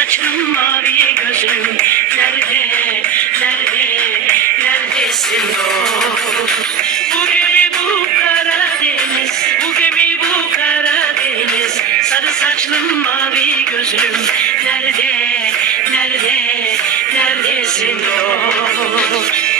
saçın mavi gözüm, nerede, nerede, neredesin dost? Bu gemi bu Karadeniz, bu gemi bu Karadeniz. Sarı saçlım mavi gözüm, nerede, nerede, neredesin dost?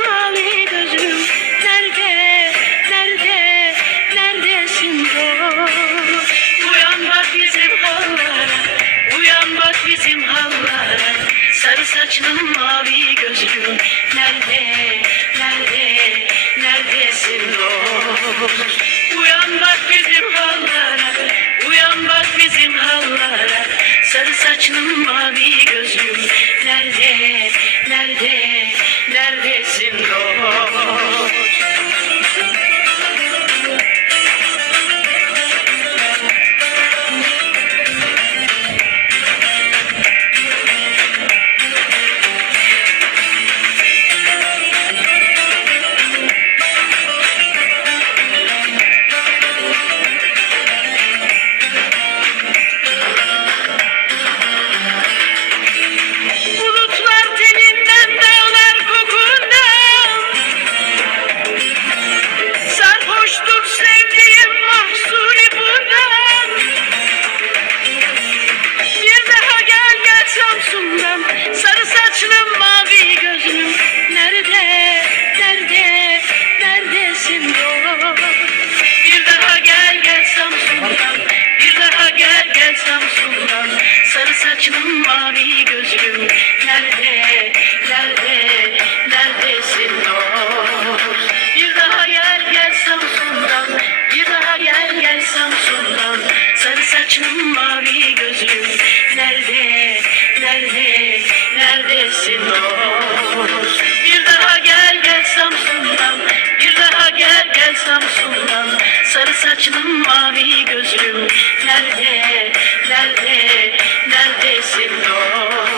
Mavi gözüm, nerede, nerede, neredesin dost? Uyan bak bizim hallara, uyan bak bizim hallara. Sarı saçlım mavi gözüm, nerede, nerede, neredesin dost? Uyan bak bizim hallara, uyan bak bizim hallara. Sarı saçlım mavi gözüm, nerede, nerede, neredesin dost? Sarı saçlım mavi gözlüm, nerede, nerede, neredesin dost? Bir daha gel gel Samsun'dan, bir daha gel gel Samsun'dan. Sarı saçlım mavi gözlüm, nerede, nerede, neredesin dost? Bir daha gel gel Samsun'dan, bir daha gel gel Samsun'dan. Sarı saçlım mavi gözlüm, nerede, nerede, neredesin dost? Bir daha gel gel Samsun'dan, bir daha gel gel Samsun'dan. Sarı saçlım mavi gözlüm, nerede, nerede, neredesin dost?